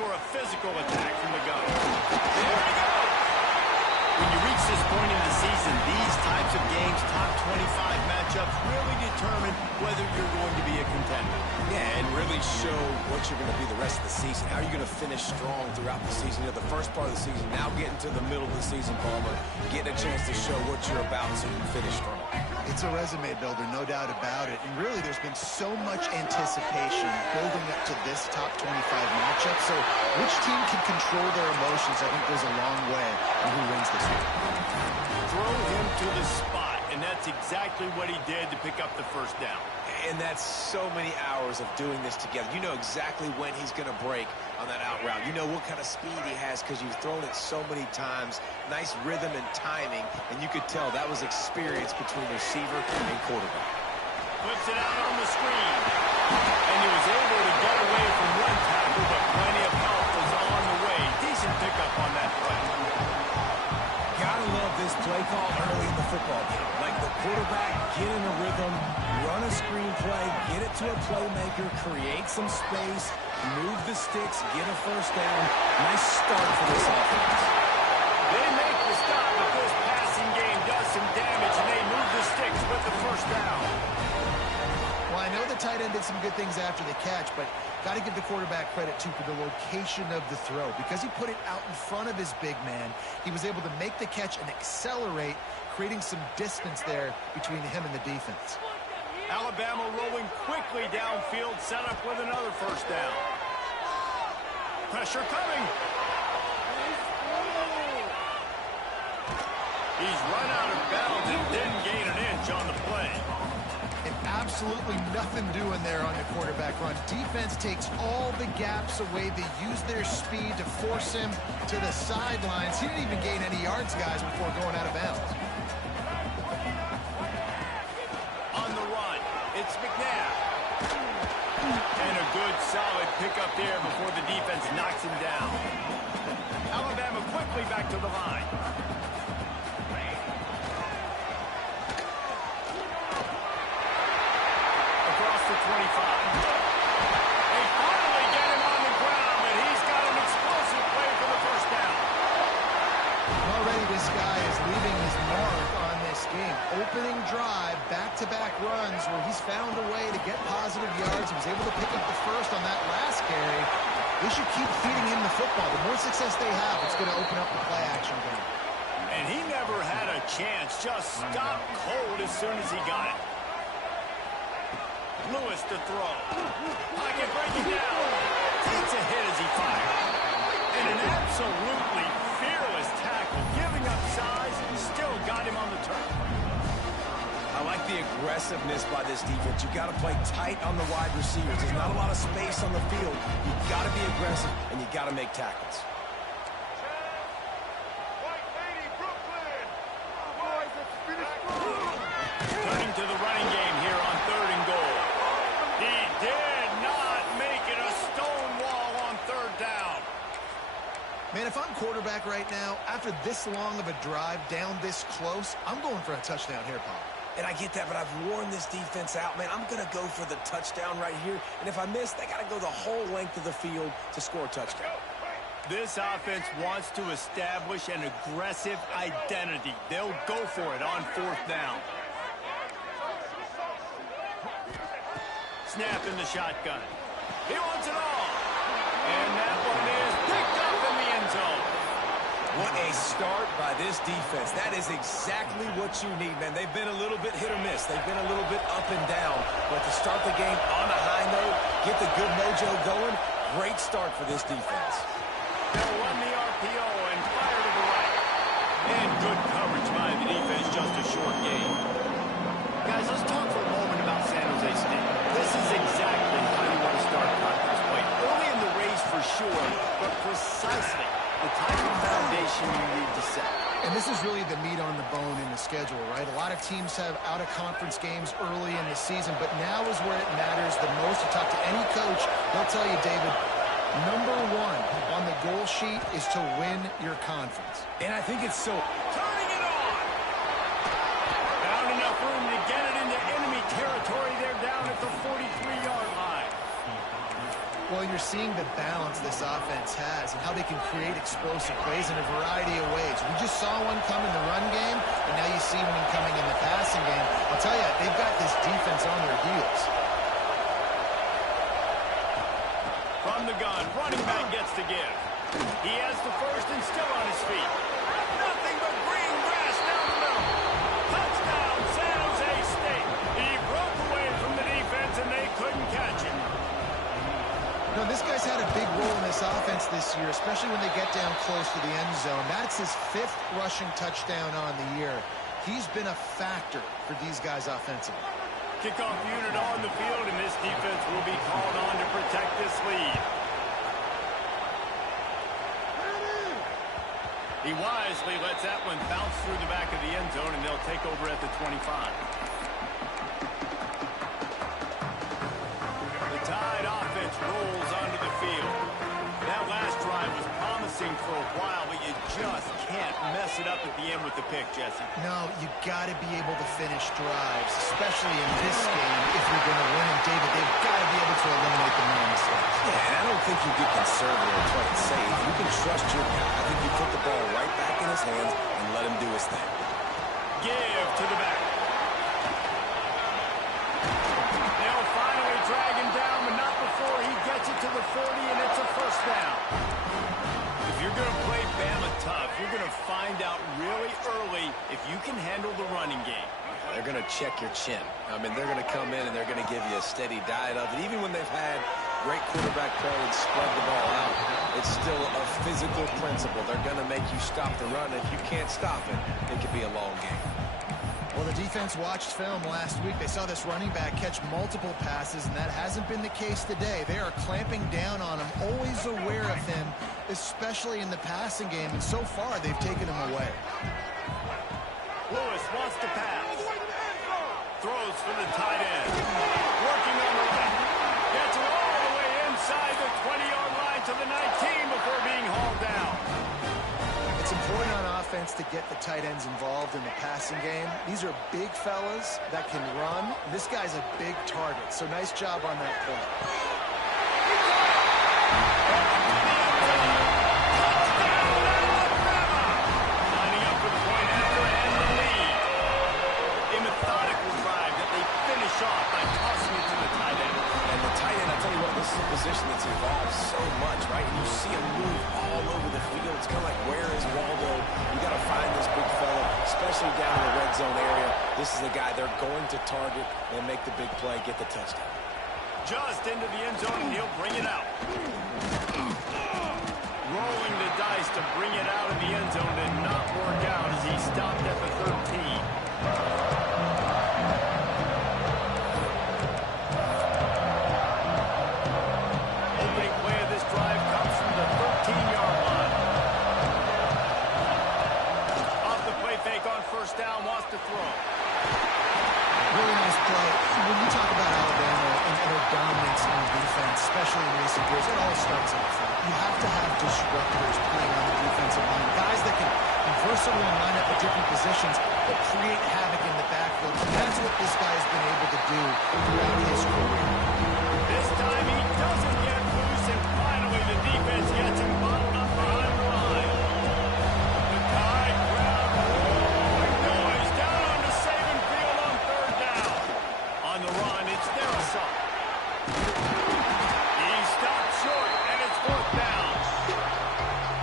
for a physical attack from the gun. There we go. When you reach this point in the season, these types of games, top 25 matchups, really determine whether you're going to be a contender. Yeah, and really show what you're going to be the rest of the season. How are you going to finish strong throughout the season? You know, the first part of the season, now getting to the middle of the season, Palmer, getting a chance to show what you're about so you can finish strong. It's a resume builder, no doubt about it. And really, there's been so much anticipation building up to this top 25 matchup. So which team can control their emotions, I think, goes a long way in who wins this one. Throw him to the spot, and that's exactly what he did to pick up the first down. And that's so many hours of doing this together. You know exactly when he's going to break on that out route. You know what kind of speed he has because you've thrown it so many times. Nice rhythm and timing, and you could tell that was experience between receiver and quarterback. Puts it out on the screen, and he was able to get away from one tackle, but plenty of help was on the way. Decent pickup on that play. Gotta love this play call early in the football game. Like the quarterback, get in a rhythm, run a screen play, get it to a playmaker, create some space, move the sticks, get a first down. Nice start for this offense. They make the stop, but this passing game does some damage, and they move the sticks with the first down. Well, I know the tight end did some good things after the catch, but got to give the quarterback credit, too, for the location of the throw. Because he put it out in front of his big man, he was able to make the catch and accelerate, creating some distance there between him and the defense. Alabama rolling quickly downfield, set up with another first down. Pressure coming. He's run out of bounds and didn't gain an inch on the play. And absolutely nothing doing there on the quarterback run. Defense takes all the gaps away. They use their speed to force him to the sidelines. He didn't even gain any yards, guys, before going out of bounds. On the run, it's McNabb. And a good, solid pickup there before the defense knocks him down. Alabama quickly back to the line. Across the 25. They finally get him on the ground, and he's got an explosive play for the first down. Already this guy is leaving his mark on this game. Opening drive, back-to-back runs where he's found a way to get positive yards. He was able to pick up the first on that last carry. They should keep feeding him the football. The more success they have, it's going to open up the play-action game. And he never had a chance. Just stopped cold as soon as he got it. Lewis to throw. Pocket breaking down. Takes a hit as he fired. And an absolutely fearless tackle. Giving up size, still got him on the turn. I like the aggressiveness by this defense. You've got to play tight on the wide receivers. There's not a lot of space on the field. You've got to be aggressive, and you've got to make tackles. Turning to the running game here on 3rd and goal. He did not make it a stone wall on 3rd down. Man, if I'm quarterback right now, after this long of a drive down this close, I'm going for a touchdown here, Paul. And I get that, but I've worn this defense out, man. I'm going to go for the touchdown right here. And if I miss, they got to go the whole length of the field to score a touchdown. This offense wants to establish an aggressive identity. They'll go for it on 4th down. Snap in the shotgun. He wants it all. And that one is picked up in the end zone. What a start by this defense. That is exactly what you need, man. They've been a little bit hit or miss. They've been a little bit up and down. But to start the game on a high note, get the good mojo going, great start for this defense. They'll run the RPO and fire to the right. And good coverage by the defense, just a short gain. Guys, let's talk for a moment about San Jose State. This is exactly how you want to start conference play. Early in the race for sure, but precisely the type of foundation you need to set. And this is really the meat on the bone in the schedule, right? A lot of teams have out-of-conference games early in the season, but now is where it matters the most. You talk to any coach, they'll tell you, David, number one on the goal sheet is to win your conference. And I think it's so... Turning it on! Found enough room to get it into enemy territory. They're down at the 43-yard line. Well, you're you're seeing the balance this offense has and how they can create explosive plays in a variety of ways. We just saw one come in the run game, and now you see one coming in the passing game. I'll tell you, they've got this defense on their heels. From the gun, running back gets to give. He has the first and still on his feet. Nothing but green grass down the middle. Touchdown, San Jose State. He broke away from the defense, and they couldn't catch him. No, this guy's had a big role in this offense this year, especially when they get down close to the end zone. That's his 5th rushing touchdown on the year. He's been a factor for these guys offensively. Kickoff unit on the field, and this defense will be called on to protect this lead. He wisely lets that one bounce through the back of the end zone, and they'll take over at the 25. The Tide offense rolls onto the field. That last drive was promising for a while, but you just can't mess it up at the end with the pick, Jesse. No, you got to be able to finish drives, especially in this game if you're going to win. And David, they've got to be able to eliminate the man mistakes. Yeah, and I don't think you get conservative and play it safe. You can trust your guy. I think you put the ball right back in his hands and let him do his thing. Give to the back. They'll finally drag him down, but not before he gets it to the 40, and it's a first down. If you're going to play Bama tough, you're going to find out really early if you can handle the running game. They're going to check your chin. I mean, they're going to come in and they're going to give you a steady diet of it. Even when they've had great quarterback play and spread the ball out, it's still a physical principle. They're going to make you stop the run. If you can't stop it, it could be a long game. Well, the defense watched film last week. They saw this running back catch multiple passes, and that hasn't been the case today. They are clamping down on him, always aware of him, especially in the passing game, and so far they've taken him away. Lewis wants to pass. Throws for the tight end. Working on the right. Gets it all the way inside the 20-yard line to the 19 before being hauled down. It's important on offense to get the tight ends involved in the passing game. These are big fellas that can run. This guy's a big target, so nice job on that play. Lining up for the point after and the lead. A methodical drive that they finish off by tossing it to the tight end. And the tight end, I'll tell you what, this is a position that's evolved so much, right? And you see him move all over the field. It's kind of like, where is Waldo? You got to find this big fella, especially down in the red zone area. This is the guy they're going to target and make the big play, get the touchdown. Just into the end zone, and he'll bring it out. Rolling the dice to bring it out of the end zone did not work out as he stopped at the 13. First down, wants to throw. Really nice play. When you talk about Alabama and their dominance on defense, especially in recent years, it all starts up front. You have to have disruptors playing on the defensive line. Guys that can be versatile and line up at different positions, but create havoc in the backfield. And that's what this guy has been able to do throughout his career. This time he doesn't get loose, and finally the defense gets him bottled up behind the line. The Tide crowd rolling noise down onto Saban Field on third down. On the run, it's Darrisaw. He stopped short, and it's fourth down.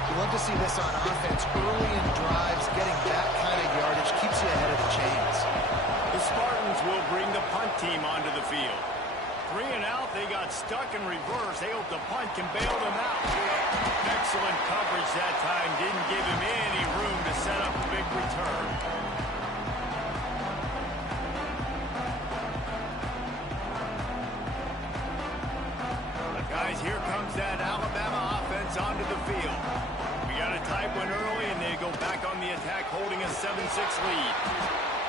You love to see this on offense. Early in drives, getting that kind of yardage keeps you ahead of the chains. The Spartans will bring the punt team onto the field. 3 and out, they got stuck in reverse. They hope the punt can bail them out. Excellent coverage that time. Didn't give him any room to set up a big return. But guys, here comes that Alabama offense onto the field. We got a tight one early, and they go back on the attack, holding a 7-6 lead.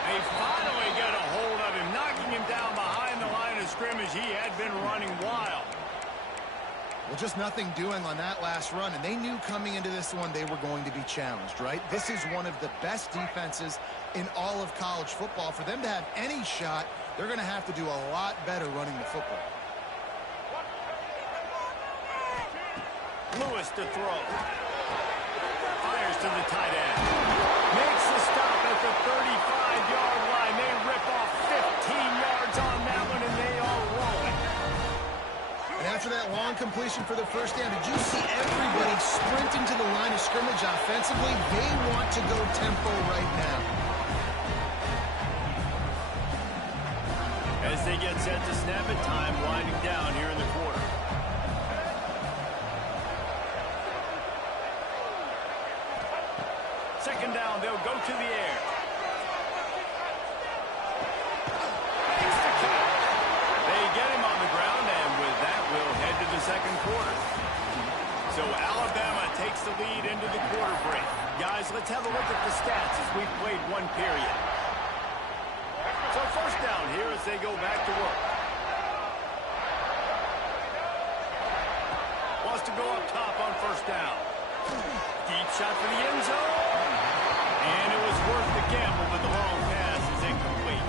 They finally get a hold of him, knocking him down behind the line of scrimmage. He had been running wild. Well, just nothing doing on that last run, and they knew coming into this one they were going to be challenged, right? This is one of the best defenses in all of college football. For them to have any shot, they're going to have to do a lot better running the football. Lewis to throw. Fires to the tight end. Makes the stop at the 35-yard line. They rip off 15 yards on that one, and they are rolling. And after that long completion for the first down, did you see everybody sprinting to the line of scrimmage offensively? They want to go tempo right now. As they get set to snap it, time winding down here in the quarter. Second down, they'll go to the air. Makes the catch. They get him on the ground, and with that, we'll head to the second quarter. So Alabama takes the lead into the quarter break. Guys, let's have a look at the stats as we've played one period. So first down here as they go back to work. Wants to go up top on first down. Deep shot for the end zone. And it was worth the gamble, but the long pass is incomplete.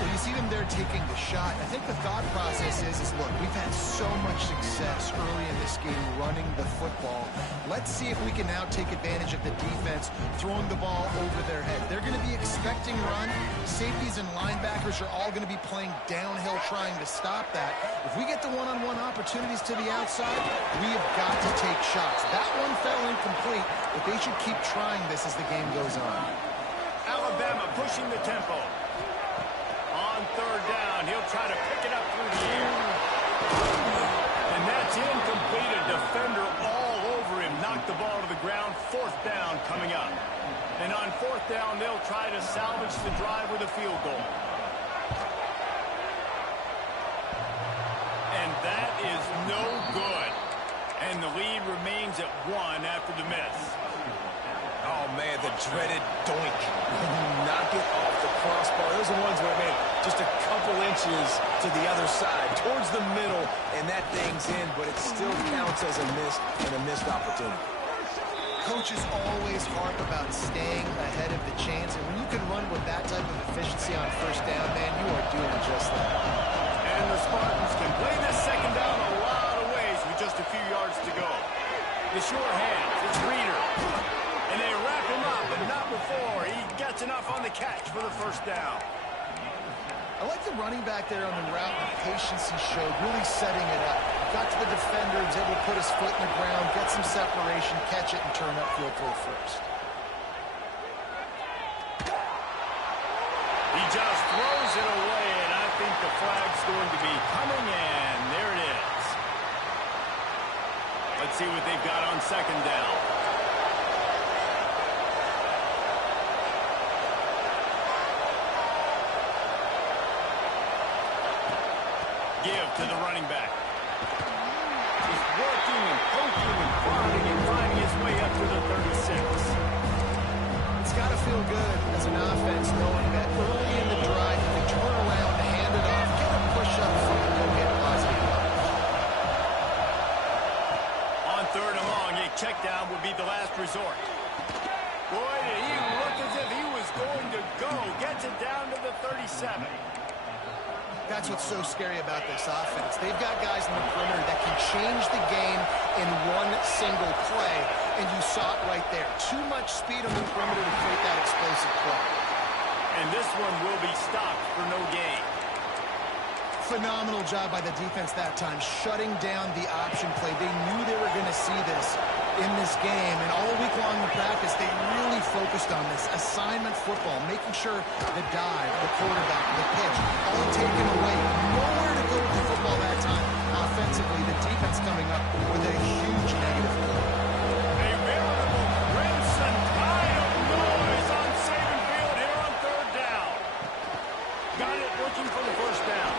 Well, you see them there taking the shot. I think the thought process is look, we've had so much success early in this game running the football. Let's see if we can now take advantage of the defense throwing the ball over their head. They're going to be expecting run. Safeties and linebackers are all going to be playing downhill trying to stop that. If we get the one-on-one opportunities to the outside, we have got to take shots. That one fell incomplete, but they should keep trying this as the game goes on. Alabama pushing the tempo. On third down, he'll try to pick it up through the air. And that's incomplete. A defender all over him. Knocked the ball to the ground. Fourth down coming up. And on fourth down, they'll try to salvage the drive with a field goal. And that is no good. And the lead remains at 1 after the miss. Oh, man, the dreaded doink. When you knock it off the crossbar, those are ones where, man, just a couple inches to the other side, towards the middle, and that thing's in, but it still counts as a miss and a missed opportunity. Coaches always harp about staying ahead of the chains, and when you can run with that type of efficiency on first down, man, you are doing just that. And the Spartans can play this second down a lot of ways with just a few yards to go. The sure hands, it's Reeder. And they wrap him up, but not before he gets enough on the catch for the first down. I like the running back there on the route, the patience he showed, really setting it up. Got to the defender, was able to put his foot in the ground, get some separation, catch it, and turn upfield for the first. He just throws it away, and I think the flag's going to be coming, and there it is. Let's see what they've got on second down. Give to the running back. He's working and poking and prodding and finding his way up to the 36. It's got to feel good as an offense knowing that early in the drive, if they turn around, hand it off, get a push up front, and go get positive yards. On third and long, a check down would be the last resort. Boy, did he look as if he was going to go. Gets it down to the 37. That's what's so scary about this offense. They've got guys in the perimeter that can change the game in one single play, and you saw it right there. Too much speed on the perimeter to create that explosive play. And this one will be stopped for no gain. Phenomenal job by the defense that time, shutting down the option play. They knew they were going to see this in this game, and all week long in practice, they really focused on this assignment football, making sure the dive, the quarterback, the pitch, all taken away. Nowhere to go with the football that time. Offensively, the defense coming up with a huge negative play. A veritable crimson tide of noise on Saban Field here on third down. Got it looking for the first down.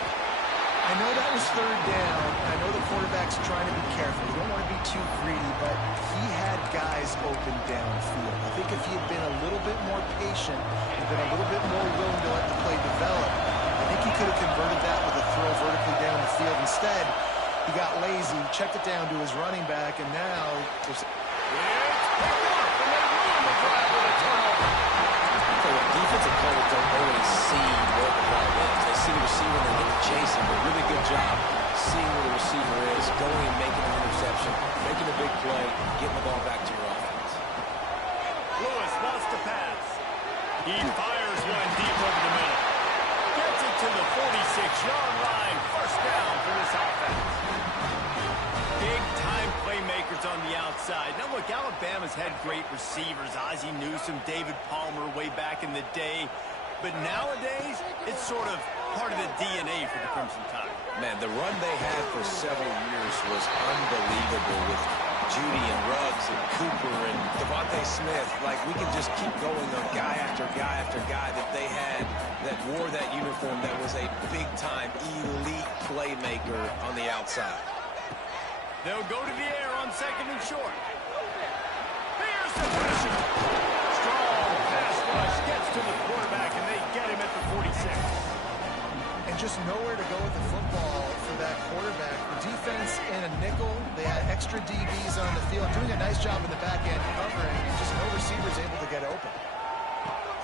I know that was third down. I know the quarterback's trying to be careful. You don't want to be too greedy, but he had guys open downfield. I think if he had been a little bit more patient and been a little bit more willing to let the play develop, I think he could have converted that with a throw vertically down the field. Instead, he got lazy, checked it down to his running back, and now there's... It's picked up, and they ruin the drive with a turnover. Defensive players don't always see where the ball is. They see the receiver and they chase him. But really good job seeing where the receiver is, going and making an interception, making a big on the outside. Now, look, Alabama's had great receivers. Ozzie Newsome, David Palmer way back in the day. But nowadays, it's sort of part of the DNA for the Crimson Tide. Man, the run they had for several years was unbelievable with Judy and Ruggs and Cooper and Devontae Smith. Like, we can just keep going on guy after guy after guy that they had that wore that uniform that was a big-time elite playmaker on the outside. They'll go to the air on second and short. Here's the pressure. Strong pass rush gets to the quarterback, and they get him at the 46. And just nowhere to go with the football for that quarterback. For defense in a nickel, they had extra DBs on the field, doing a nice job in the back end covering, and just no receivers able to get open.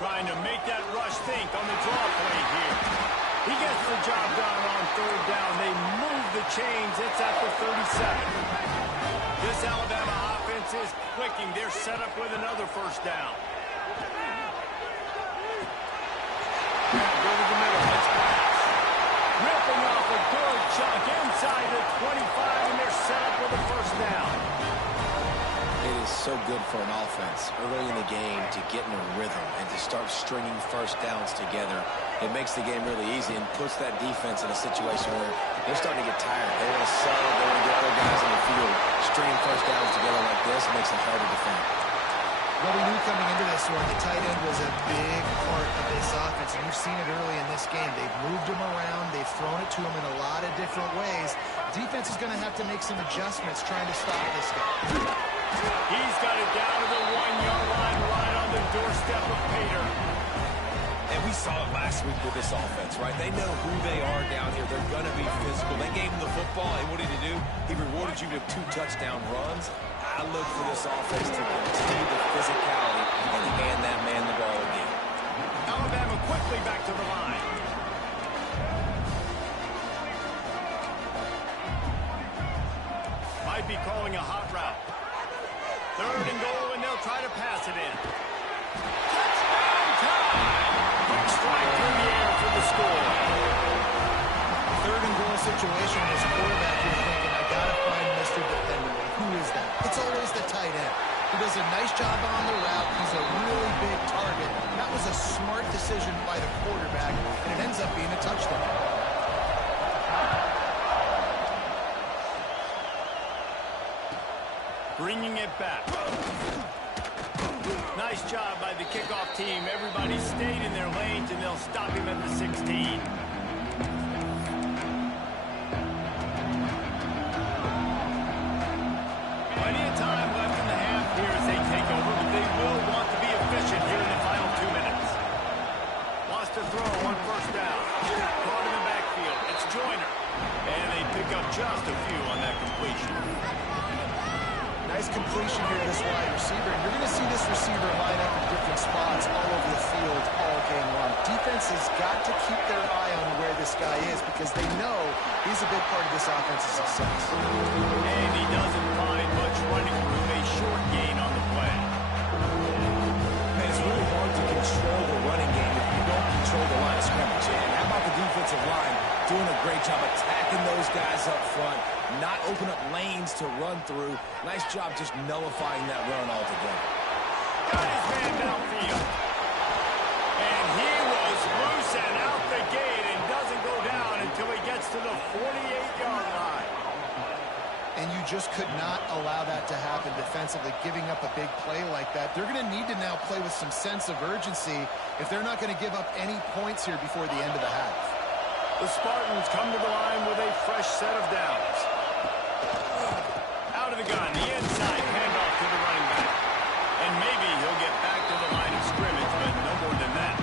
Trying to make that rush think on the draw play here. He gets the job done on third down. They move the chains. It's at the 37. This Alabama offense is clicking. They're set up with another first down. Go to the middle. Let's pass. Ripping off a good chunk inside the 25, and they're set up with a first down. It is so good for an offense early in the game to get in a rhythm and to start stringing first downs together. It makes the game really easy and puts that defense in a situation where they're starting to get tired. They want to sell, they want to get other guys in the field. Stringing first downs together like this makes it hard to defend. Well, we knew coming into this one, the tight end was a big part of this offense, and you've seen it early in this game. They've moved him around. They've thrown it to him in a lot of different ways. Defense is going to have to make some adjustments trying to stop this guy. He's got it down to the 1-yard line, right on the doorstep of Pater. And we saw it last week with this offense, right? They know who they are down here. They're going to be physical. They gave him the football, and what did he do? He rewarded you with 2 touchdown runs. I look for this offense to continue the physicality and hand that man the ball again. Alabama quickly back to the line. Might be calling a hot route. Third and goal, and they'll try to pass it in. Touchdown time! Quick strike through the air for the score. Third and goal situation, as quarterback, you're thinking, I got to find Mr. Dependable. Who is that? It's always the tight end. He does a nice job on the route. He's a really big target. That was a smart decision by the quarterback, and it ends up being a touchdown. Bringing it back. Nice job by the kickoff team. Everybody stayed in their lanes, and they'll stop him at the 16. Plenty of time left in the half here as they take over, but they will want to be efficient here in the final 2 minutes. Lost a throw on first down. Caught in the backfield. It's Joyner. And they pick up just a few on that completion. Nice completion here to this wide receiver. And you're going to see this receiver line up in different spots all over the field all game long. Defense has got to keep their eye on where this guy is because they know he's a big part of this offense's success. And he doesn't find much running room. A short gain on the play. Man, it's really hard to control the running game if you don't control the line of scrimmage. And how about the defensive line doing a great job attacking those guys up front, not open up lanes to run through. Nice job just nullifying that run altogether. Got his man downfield. And he was loose and out the gate and doesn't go down until he gets to the 48-yard line. And you just could not allow that to happen defensively, giving up a big play like that. They're going to need to now play with some sense of urgency if they're not going to give up any points here before the end of the half. The Spartans come to the line with a fresh set of downs. Out of the gun, the inside handoff to the running back. And maybe he'll get back to the line of scrimmage, but no more than that.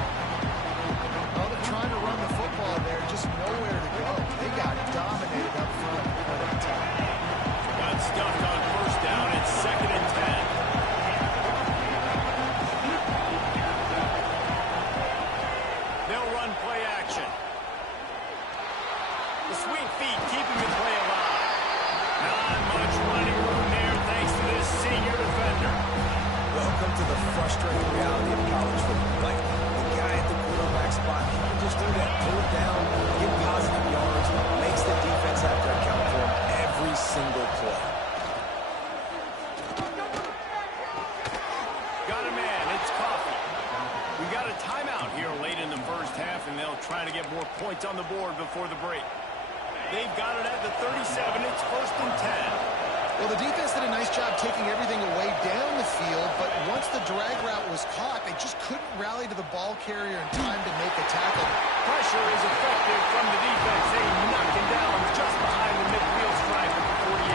Well, they're trying to run the football there, just nowhere to go. They got dominated up front at the time. Got stuffed on first down. It's 2nd and 10. They'll run play action. The sweet feet keeping the play alive. Not much running room there thanks to this senior defender. Welcome to the frustrating reality of college football. Like, the guy at the quarterback spot, he can just do that. Pull it down, get positive yards, makes the defense have to account for him every single play. trying to get more points on the board before the break. They've got it at the 37. It's 1st and 10. Well, the defense did a nice job taking everything away down the field, but once the drag route was caught, they just couldn't rally to the ball carrier in time to make a tackle. Pressure is effective from the defense. They knock him down just behind the midfield stripe at the 48.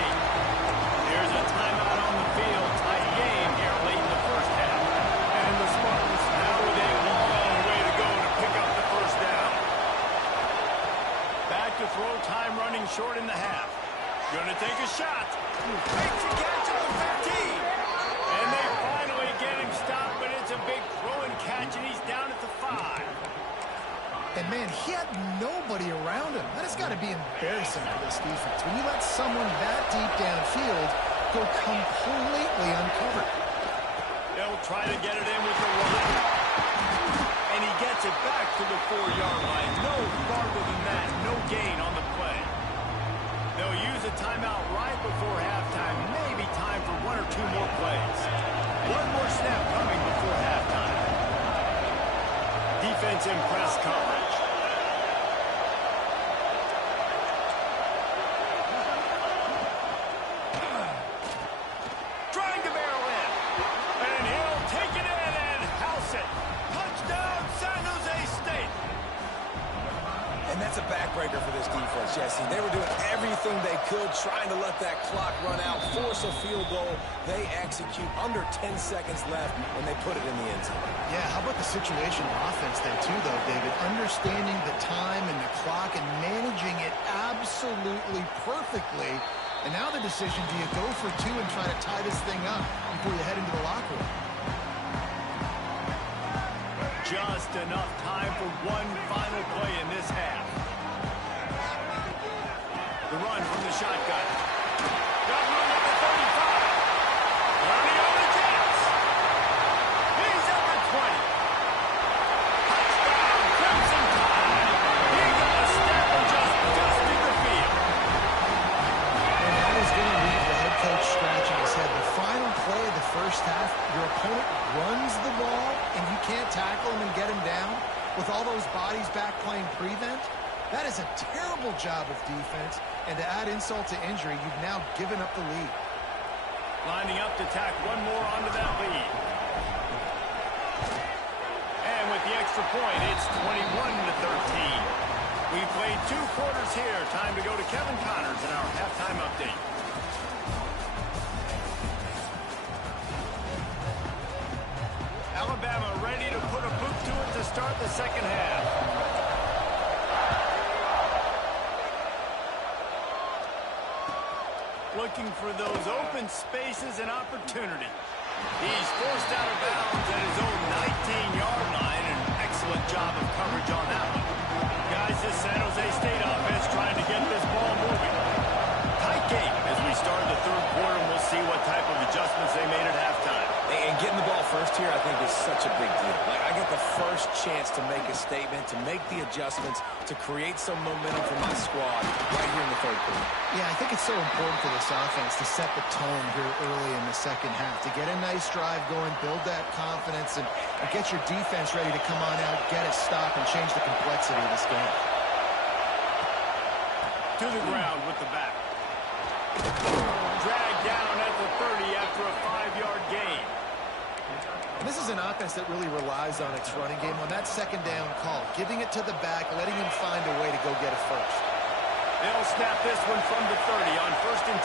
Here's a timeout on the field. Tight game here late in the first half. And the Spartans now with a long way to go to pick up the first down. Back to throw time, running short in the half. Gonna take a shot. Makes a catch at the 15. And they finally get him stopped, but it's a big throw and catch, and he's down at the 5. And, man, he had nobody around him. That has got to be embarrassing for this defense. When you let someone that deep downfield go completely uncovered. They'll try to get it in with the run. And he gets it back to the 4-yard line. No farther than that. No gain on the play. They'll use a timeout right before halftime. Maybe time for 1 or 2 more plays. One more snap coming before halftime. Defense in press coverage. Trying to barrel in. And he'll take it in and house it. Touchdown, San Jose State. And that's a backbreaker for this defense, Jesse. They were doing everything they could, trying to let that clock run out, force a field goal. They execute under 10 seconds left when they put it in the end zone. Yeah, how about the situational offense there too, though, David? Understanding the time and the clock and managing it absolutely perfectly. And now the decision, do you go for 2 and try to tie this thing up before you head into the locker room? Just enough time for one final play in this half. The run from the shotgun. Got room at the 35. Running on the Jets. He's at the 20. Touchdown, Crimson Tide. He got a step and just dusted the field. And that is going to leave the head coach scratching his head. The final play of the first half, your opponent runs the ball, and you can't tackle him and get him down with all those bodies back playing prevent. That is a terrible job of defense, and to add insult to injury, you've now given up the lead. Lining up to tack one more onto that lead. And with the extra point, it's 21-13. We've played 2 quarters here. Time to go to Kevin Connors in our halftime update. Alabama ready to put a boot to it to start the second half. Looking for those open spaces and opportunity. He's forced out of bounds at his own 19-yard line. An excellent job of coverage on that one. Guys, this San Jose State offense trying to get this ball moving. Tight game as we start the third quarter, and we'll see what type of adjustments they made at halftime. And getting the ball first here, I think, is such a big deal. Like, I get the first chance to make a statement, to make the adjustments, to create some momentum for my squad right here in the third quarter. Yeah, I think it's so important for this offense to set the tone here early in the second half, to get a nice drive going, build that confidence, and get your defense ready to come on out, get a stop, and change the complexity of this game. To the ground with the back. Dragged down at the 30 after a 5-yard gain. And this is an offense that really relies on its running game on that second down call, giving it to the back, letting him find a way to go get a first. They'll snap this one from the 30 on 1st and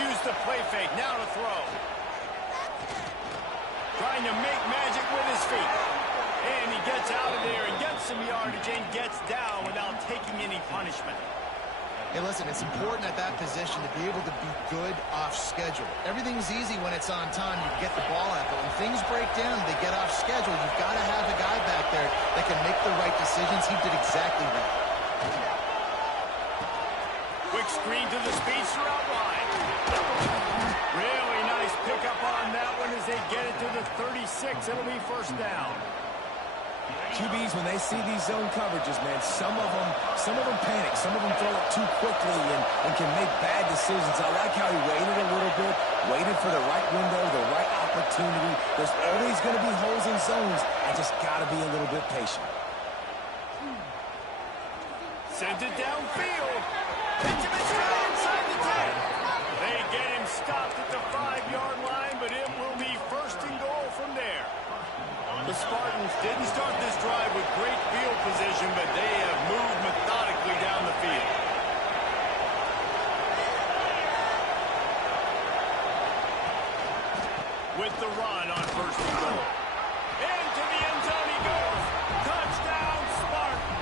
10. Use the play fake, now to throw. Trying to make magic with his feet. And he gets out of there and gets some yardage and gets down without taking any punishment. Hey, listen, it's important at that position to be able to be good off schedule. Everything's easy when it's on time. You get the ball out, but when things break down, they get off schedule. You've got to have a guy back there that can make the right decisions. He did exactly that. Quick screen to the speedster out wide. Really nice pickup on that one as they get it to the 36. It'll be 1st down. QBs, when they see these zone coverages, man, some of them panic. Some of them throw it too quickly and can make bad decisions. I like how he waited a little bit, waited for the right window, the right opportunity. There's always going to be holes in zones. I just got to be a little bit patient. Sends it downfield. Benjamin straight inside the 10. They get him stopped at the 5-yard line, but it will be first and goal from there. The Spartans didn't start this drive with great field position, but they have moved methodically down the field. With the run on first and goal. Into the end zone he goes. Touchdown, Spartan.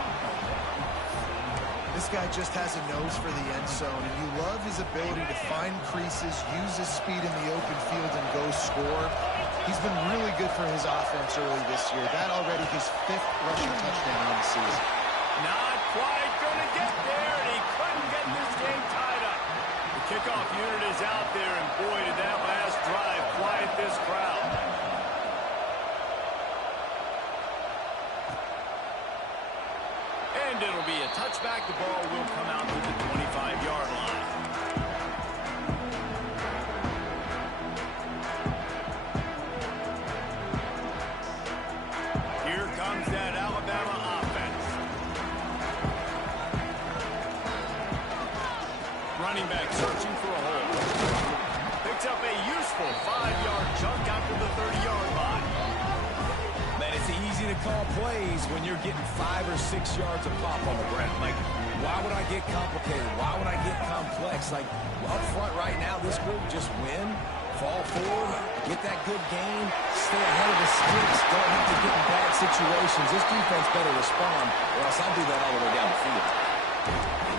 This guy just has a nose for the end zone, and you love his ability to find creases, use his speed in the open field, and go score. He's been really good for his offense early this year. That already his 5th rushing touchdown on the season. Not quite going to get there, and he couldn't get this game tied up. The kickoff unit is out there, and boy, did that last drive quiet this crowd. And it'll be a touchback. The ball will come out to the 25-yard line. Here comes that Alabama offense. Running back searching for a hole. Picks up a useful 5-yard chunk out to the 30-yard line. Man, it's easy to call plays when you're getting 5 or 6 yards of pop on the ground. Like, why would I get complicated? Why would I get complex? Like, up front right now, this group just win, fall forward, get that good gain, stay ahead of the sticks, don't have to get in bad situations. This defense better respond, or else I'll do that all the way down the field.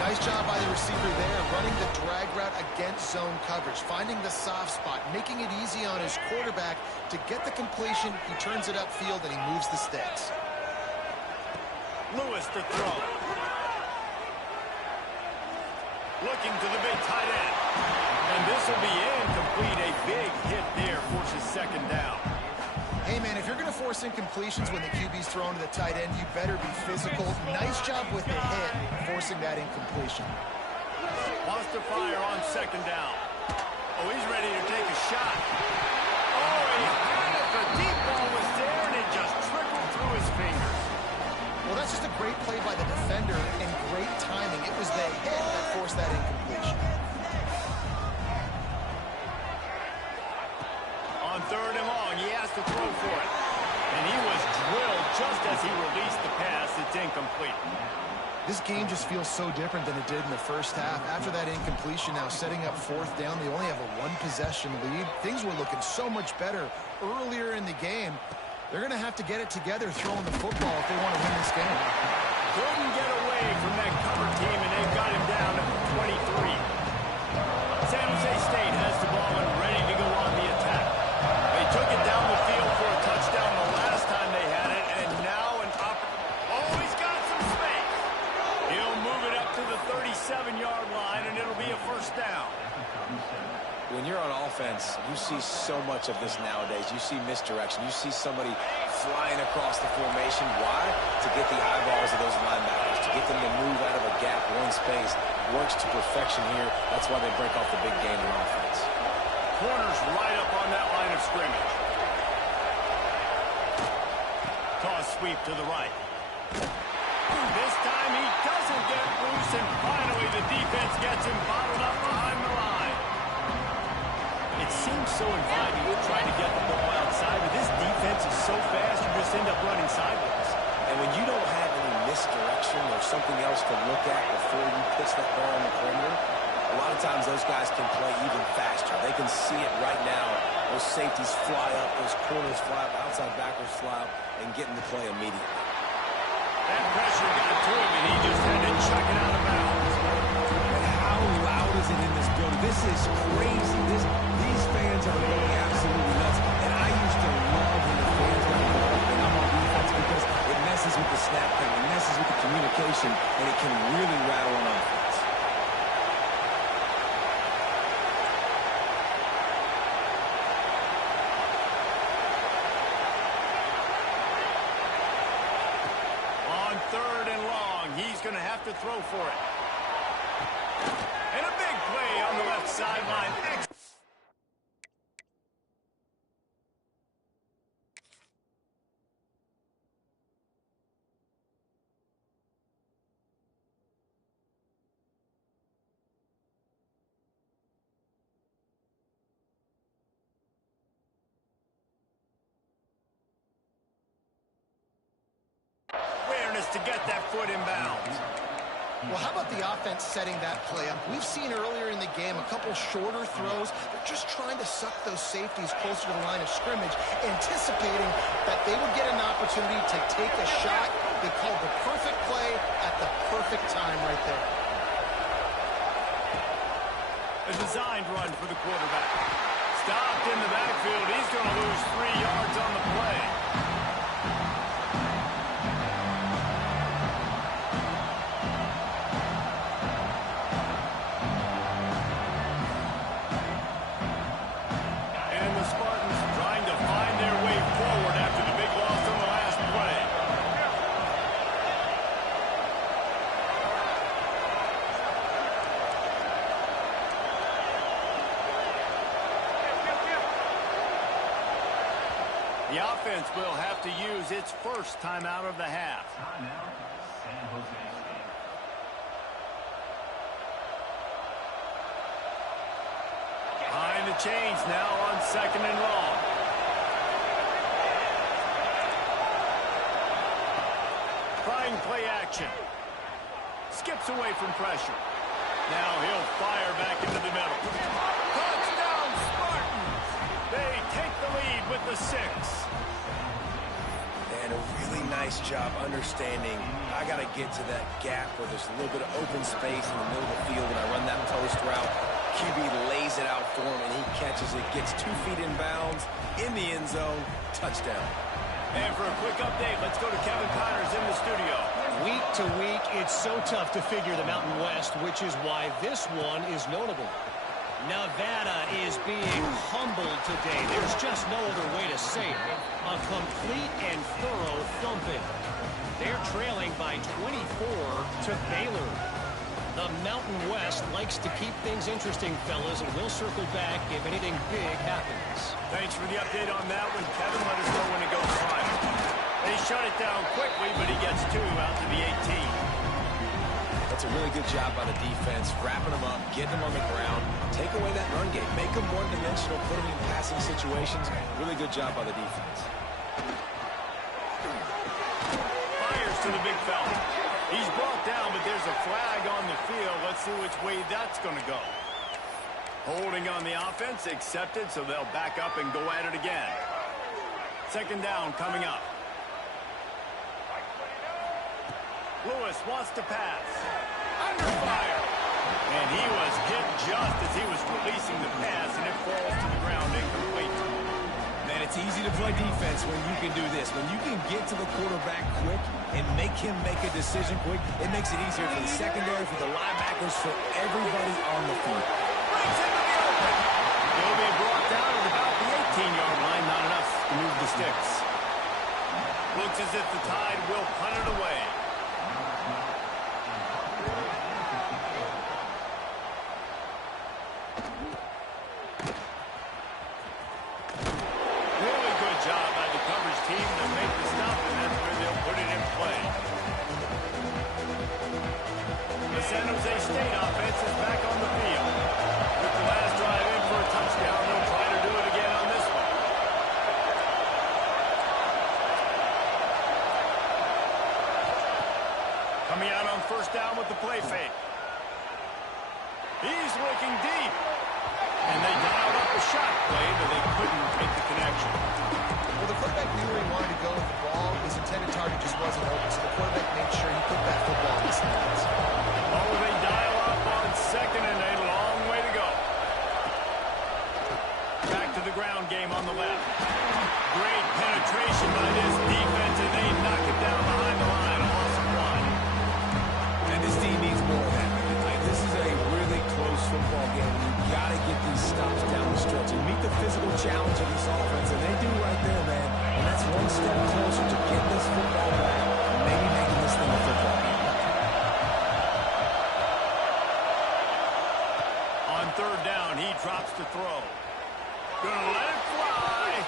Nice job by the receiver there, running the drag route against zone coverage, finding the soft spot, making it easy on his quarterback to get the completion. He turns it upfield, and he moves the sticks. Lewis to throw. Looking to the big tight end. And this will be incomplete. A big hit there forces second down. Hey, man, if you're going to force incompletions when the QB's thrown to the tight end, you better be physical. Nice job with the hit, forcing that incompletion. Wants to fire on second down. Oh, he's ready to take a shot. Oh, he had it. The deep ball was there, and it just trickled through his fingers. Well, that's just a great play by the defender and great timing. It was the hit that forced that incompletion. On third and long, he has to throw for it. And he was drilled just as he released the pass. It's incomplete. This game just feels so different than it did in the first half. After that incompletion, now setting up fourth down, they only have a 1-possession lead. Things were looking so much better earlier in the game. They're going to have to get it together throwing the football if they want to win this game. Couldn't get away from that cover team, and they've got him down at 23. San Jose State has the ball and ready to go on the attack. They took it down the field for a touchdown the last time they had it, and now an oh, he's got some space. He'll move it up to the 37-yard line, and it'll be a first down. When you're on offense, you see so much of this nowadays. You see misdirection. You see somebody flying across the formation. Why? To get the eyeballs of those linebackers, to get them to move out of a gap, one space. Works to perfection here. That's why they break off the big game in offense. Corners right up on that line of scrimmage. Toss sweep to the right. This time he doesn't get loose, and finally the defense gets him bottled up behind the line. It seems so inviting to try to get the ball outside, but this defense is so fast you just end up running sideways. And when you don't have any misdirection or something else to look at before you pitch that ball on the perimeter, a lot of times those guys can play even faster. They can see it right now. Those safeties fly up, those corners fly up, outside backers fly up, and get into play immediately. That pressure got to him, and he just had to chuck it out of bounds. And how loud is it in this building? This is crazy. These fans are going absolutely nuts. And I used to love when the fans got involved and I'm on defense because it messes with the snap thing, it messes with the communication, and it can really rattle an offense. On third and long, he's going to have to throw for it. And a big play on the left sideline. to get that foot in bounds. Well, how about the offense setting that play up? We've seen earlier in the game a couple shorter throws. They're just trying to suck those safeties closer to the line of scrimmage, anticipating that they would get an opportunity to take a shot. They called the perfect play at the perfect time right there. A designed run for the quarterback. Stopped in the backfield. He's going to lose 3 yards on the play. And the Spartans trying to find their way forward after the big loss on the last play. The offense will have to use its first timeout of the half. Behind the chains now on 2nd and long. Trying play action. Skips away from pressure. Now he'll fire back into the middle. Touchdown Spartans! They take the lead with the 6. And a really nice job understanding I got to get to that gap where there's a little bit of open space in the middle of the field when I run that post route. QB lays it out for him, and he catches it, gets 2 feet in bounds, in the end zone, touchdown. And for a quick update, let's go to Kevin Connors in the studio. Week to week, it's so tough to figure the Mountain West, which is why this one is notable. Nevada is being humbled today. There's just no other way to say it. A complete and thorough thumping. They're trailing by 24 to Baylor. The Mountain West likes to keep things interesting, fellas, and we'll circle back if anything big happens. Thanks for the update on that one, Kevin. Let us know when it goes final. They shut it down quickly, but he gets 2 out to the 18. That's a really good job by the defense, wrapping them up, getting them on the ground, take away that run game, make them one-dimensional, put them in passing situations. Really good job by the defense. Fires to the big fella. He's brought down, but there's a flag on the field. Let's see which way that's going to go. Holding on the offense, accepted, so they'll back up and go at it again. 2nd down coming up. Lewis wants to pass. Under fire. And he was hit just as he was releasing the pass, and it falls to the ground incomplete. Man, it's easy to play defense when you can do this. When you can get to the quarterback quick and make him make a decision quick, it makes it easier for the secondary, for the linebackers, for everybody on the field. Breaks into the open. He'll be brought down at about the 18-yard line. Not enough to move the sticks. Looks as if the Tide will punt it away. Really good job by the coverage team to make the stop, and that's where they'll put it in play. The San Jose State offense is back on the field. With the last drive in for a touchdown, they'll try to do it again on this one. Coming out on 1st down with the play fake. He's looking deep. And they dialed up a shot play, but they couldn't make the connection. Well, the quarterback knew where he wanted to go with the ball. His intended target just wasn't open, so the quarterback made sure he put that football in his hands. Oh, they dial up on 2nd and a long way to go. Back to the ground game on the left. Great penetration by this defense, and they knock it down behind the line. A loss of 1. And this team needs more of that. This is a really close football game. You got to get these stops down the stretch and meet the physical challenge of this offense, and they do right there, man. And that's one step closer to getting this football back and maybe making this thing a football game. On 3rd down, he drops to throw. Gonna let it fly.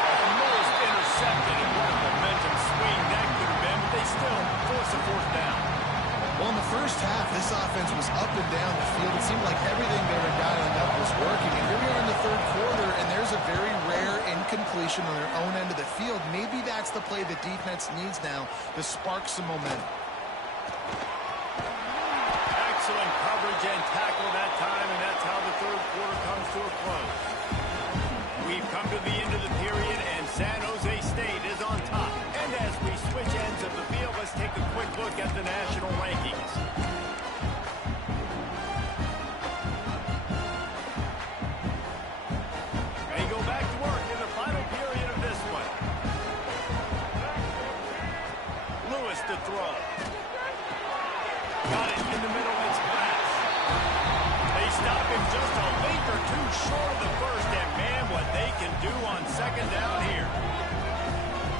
Almost intercepted, and what a momentum swing that could have been, but they still force a 4th down. Well, in the first half, this this offense was up and down the field. It seemed like everything they were dialing up was working. And here we are in the third quarter, and there's a very rare incompletion on their own end of the field. Maybe that's the play the defense needs now to spark some momentum. Excellent coverage and tackle that time, and that's how the third quarter comes to a close. We've come to the end of the period, and San Jose State is on top. And as we switch ends of the field, let's take a quick look at the national rankings. They go back to work in the final period of this one. Lewis to throw. Got it in the middle, it's pass. They stop him just a length or two short of the first, and man, what they can do on second down here.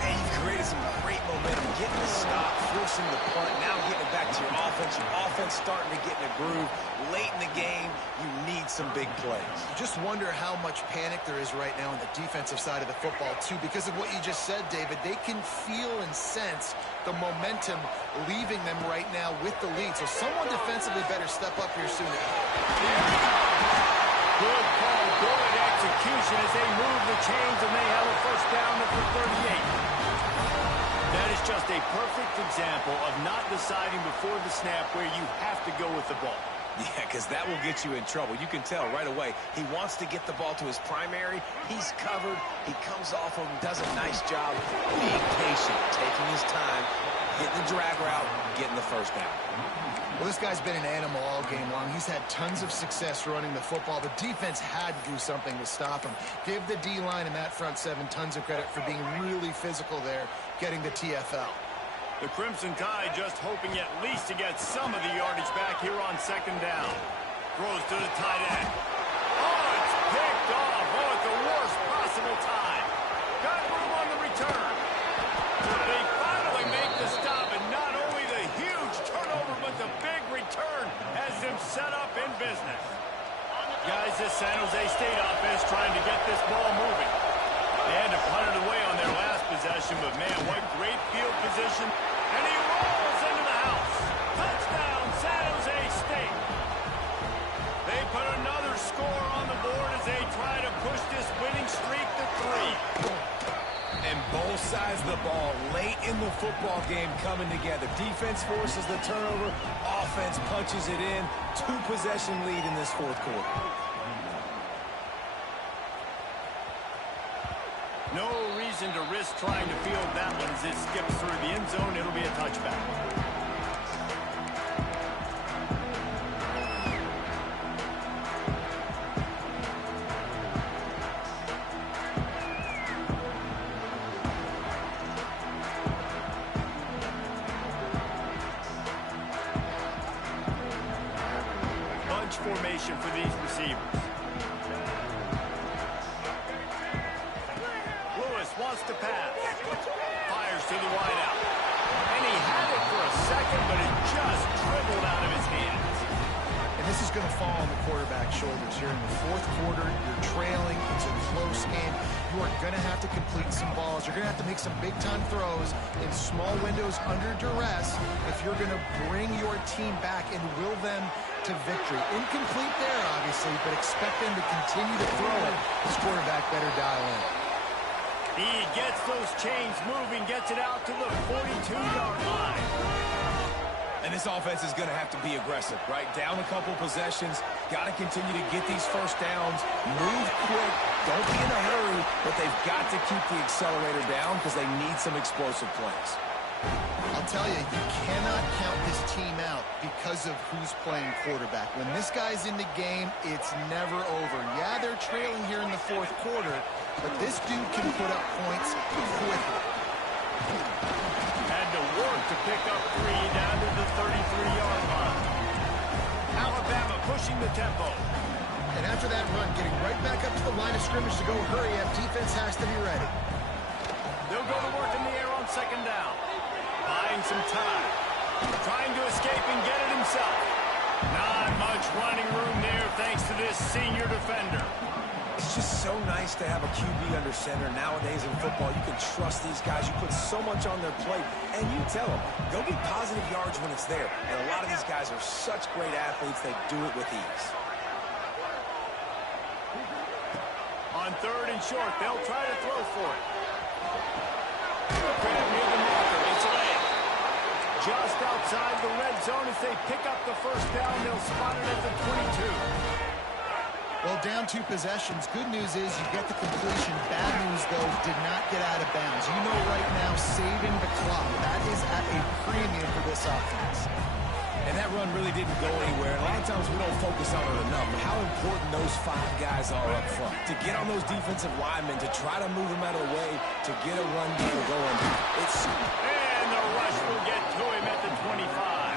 And you've created some great momentum, getting the stop, forcing the punt, now getting it back to your offense. Your offense starting to get in a groove. Late in the game, you need some big plays. You just wonder how much panic there is right now on the defensive side of the football, too, because of what you just said, David. They can feel and sense the momentum leaving them right now with the lead. So someone defensively better step up here soon. There we go. Good call, good execution as they move the chains, and they have a first down at the 38. That is just a perfect example of not deciding before the snap where you have to go with the ball. Yeah, because that will get you in trouble. You can tell right away. He wants to get the ball to his primary. He's covered. He comes off of him, does a nice job being patient, taking his time, hitting the drag route, getting the first down. Well, this guy's been an animal all game long. He's had tons of success running the football. The defense had to do something to stop him. Give the D-line and that front seven tons of credit for being really physical there, getting the TFL. The Crimson Tide just hoping at least to get some of the yardage back here on second down. Throws to the tight end. Oh, it's picked off. Oh, at the worst possible time. Got room on the return. They finally make the stop, and not only the huge turnover, but the big return has them set up in business. Guys, this San Jose State offense trying to get this ball moving. They had to punt it away on their last possession, but man, what great field position. And he rolls into the house. Touchdown, San Jose State. They put another score on the board as they try to push this winning streak to 3. And both sides of the ball late in the football game coming together. Defense forces the turnover. Offense punches it in. 2-possession lead in this fourth quarter. No reason to risk trying to field that one as it skips through the end zone. It'll be a touchback. Bunch formation for these receivers. Wants to pass. Fires to the wideout. And he had it for a second, but it just dribbled out of his hands. And this is going to fall on the quarterback's shoulders here in the fourth quarter. You're trailing. It's a close game. You are going to have to complete some balls. You're going to have to make some big-time throws in small windows under duress if you're going to bring your team back and will them to victory. Incomplete there, obviously, but expect them to continue to throw it. This quarterback better dial in. He gets those chains moving, gets it out to the 42-yard line. And this offense is going to have to be aggressive, right? Down a couple possessions. Got to continue to get these first downs. Move quick. Don't be in a hurry. But they've got to keep the accelerator down because they need some explosive plays. I'll tell you, you cannot count this team out because of who's playing quarterback. When this guy's in the game, it's never over. Yeah, they're trailing here in the fourth quarter, but this dude can put up points quickly. Had to work to pick up 3 down to the 33-yard line. Alabama pushing the tempo. And after that run, getting right back up to the line of scrimmage to go hurry up, defense has to be ready. They'll go to work in the air on second down. Buying some time. Trying to escape and get it himself. Not much running room there thanks to this senior defender. It's just so nice to have a QB under center. Nowadays in football, you can trust these guys. You put so much on their plate, and you tell them, go get positive yards when it's there. And a lot of these guys are such great athletes, they do it with ease. On 3rd and short, they'll try to throw for it. Grab near the marker. It's late. Just outside the red zone as they pick up the first down. They'll spot it at the 22. Well, down 2 possessions. Good news is you get the completion. Bad news, though, did not get out of bounds. You know right now, saving the clock. That is at a premium for this offense. And that run really didn't go anywhere. A lot of times we don't focus on it enough, but how important those 5 guys are up front. To get on those defensive linemen, to try to move them out of the way, to get a run game going. And the rush will get to him at the 25.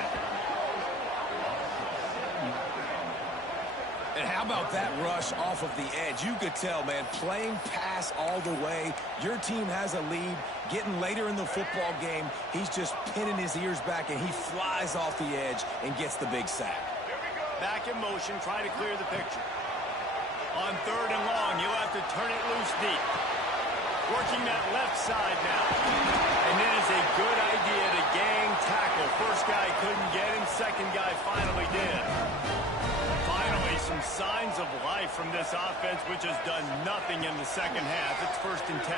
And how about that rush off of the edge? You could tell, man, playing pass all the way. Your team has a lead. Getting later in the football game, he's just pinning his ears back, and he flies off the edge and gets the big sack. Back in motion, try to clear the picture. On 3rd and long, you'll have to turn it loose deep. Working that left side now. And it is a good idea to gang tackle. First guy couldn't get him, second guy finally did. Finally, some signs of life from this offense, which has done nothing in the second half. It's 1st and 10.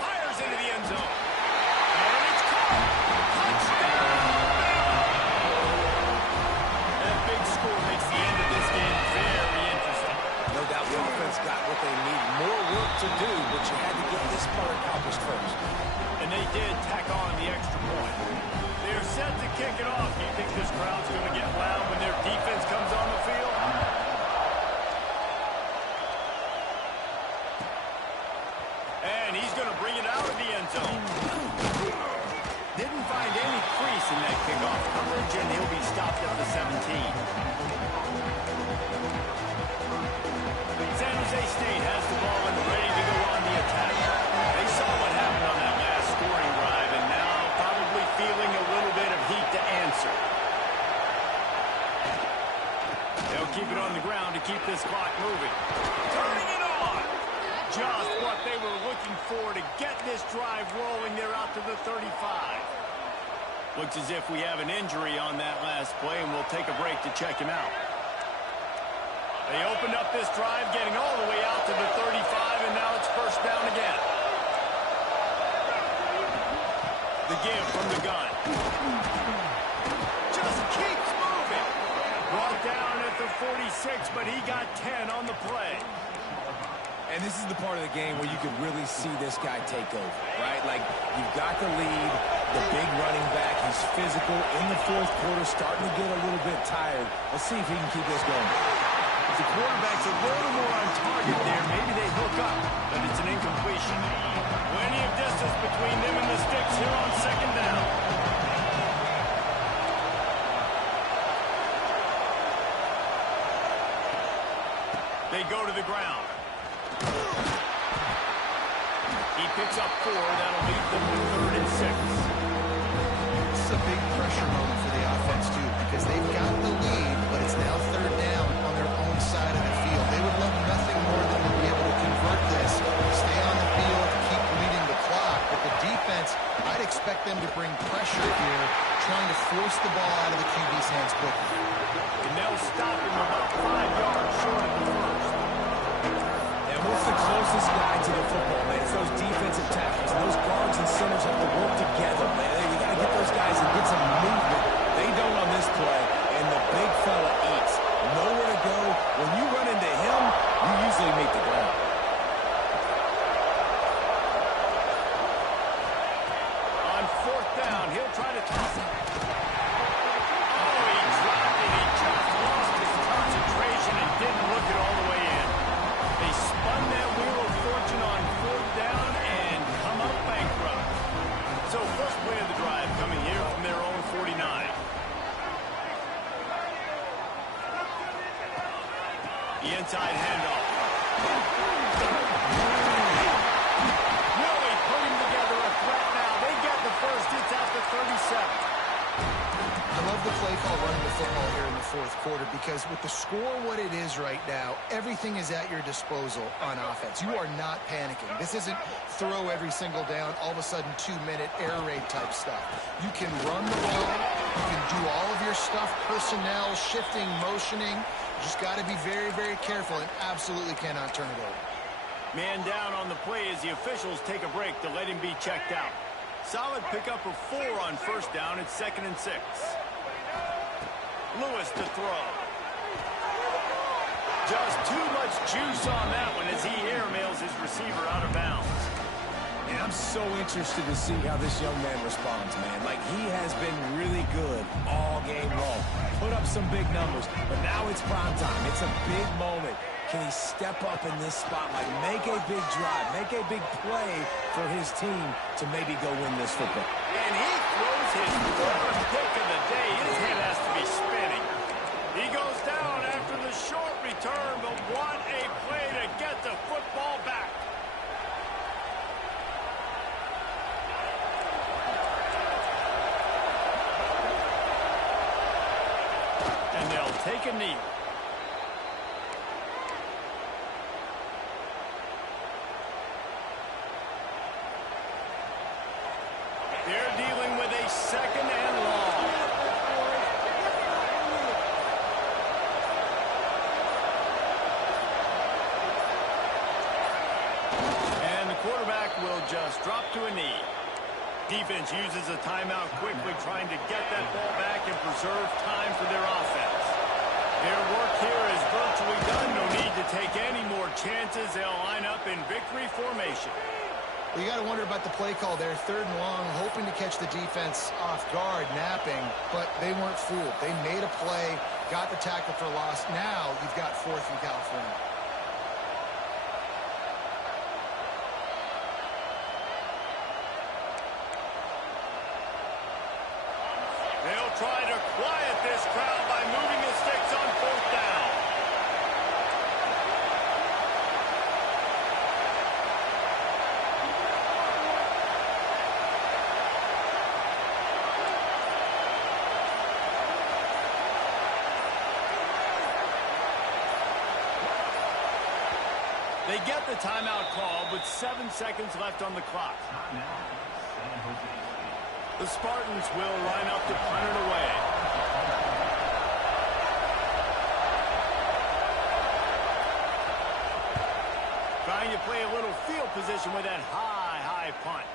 Fires into the end zone. And it's caught. Touchdown! That big score makes the end of this game very interesting. No doubt the offense got what they need. More work to do, but you had to get this part accomplished first. And they did tack on the extra point. They're set to kick it off. Do you think this crowd's going to get loud when their defense comes on the field? And he's going to bring it out of the end zone. Didn't find any crease in that kickoff coverage, and he'll be stopped at the 17. San Jose State has the ball and ready to go on the attack. They saw what happened on that last scoring drive, and now probably feeling a little bit of heat to answer. They'll keep it on the ground to keep this clock moving. Turning it on! Just what they were looking for to get this drive rolling. They're out to the 35. Looks as if we have an injury on that last play, and we'll take a break to check him out. They opened up this drive, getting all the way out to the 35, and now it's 1st down again. The give from the gun. Just keeps moving. Brought down at the 46, but he got 10 on the play. And this is the part of the game where you can really see this guy take over, right? Like, you've got the lead, the big running back. He's physical in the 4th quarter, starting to get a little bit tired. Let's see if he can keep this going. The quarterback's a little more on target there. Maybe they hook up, but it's an incompletion. Plenty of distance between them and the sticks here on 2nd down. They go to the ground. He picks up 4. That'll lead them to 3rd and 6. This is a big pressure moment for the offense, too, because they've got the lead, but it's now 3rd down on their own side of the field. They would love nothing more than to be able to convert this, stay on the field, keep leading the clock. But the defense, I'd expect them to bring pressure here, trying to force the ball out of the QB's hands quickly. And they'll stop him about 5 yards short of the 1st. And what's the closest guy to the football, man? It's those defensive tackles. Those guards and centers have to work together, man. You got to get those guys and get some movement. They don't on this play, and the big fella eats. Nowhere to go. When you run into him, you usually meet the ground. On 4th down, he'll try to toss it. Oh, he dropped it. He just lost his concentration and didn't look it all the way in. They spun that wheel of fortune on 4th down and come up bankrupt. So first play of the drive coming here from their own 49. The inside handoff. Really putting together a threat now. They get the first. It's at the 37. I love the play call running the football here in the fourth quarter because with the score what it is right now, everything is at your disposal on offense. You are not panicking. This isn't throw every single down, all of a sudden 2-minute air raid type stuff. You can run the ball. You can do all of your stuff, personnel, shifting, motioning. You just got to be very, very careful and absolutely cannot turn it over. Man down on the play as the officials take a break to let him be checked out. Solid pickup of 4 on first down. It's 2nd and 6. Lewis to throw. Just too much juice on that one as he airmails his receiver out of bounds. And I'm so interested to see how this young man responds, man. Like, he has been really good all game long. Put up some big numbers, but now it's prime time. It's a big moment. Can he step up in this spotlight, make a big drive, make a big play for his team to maybe go win this football? And he throws his third pick of the day. His head has to be spinning. He goes down after the short return, but what a play to get the football back. And they'll take a knee. They're dealing with a 2nd and long. And the quarterback will just drop to a knee. Defense uses a timeout quickly, trying to get that ball back and preserve time for their offense. Their work here is virtually done. No need to take any more chances. They'll line up in victory formation. You got to wonder about the play call there, 3rd and long, hoping to catch the defense off guard, napping, but they weren't fooled. They made a play, got the tackle for loss. Now you've got 4th and California. They'll try to quiet this crowd by moving the sticks on 4th down. They get the timeout call with 7 seconds left on the clock. The Spartans will line up to punt it away. Trying to play a little field position with that high punt.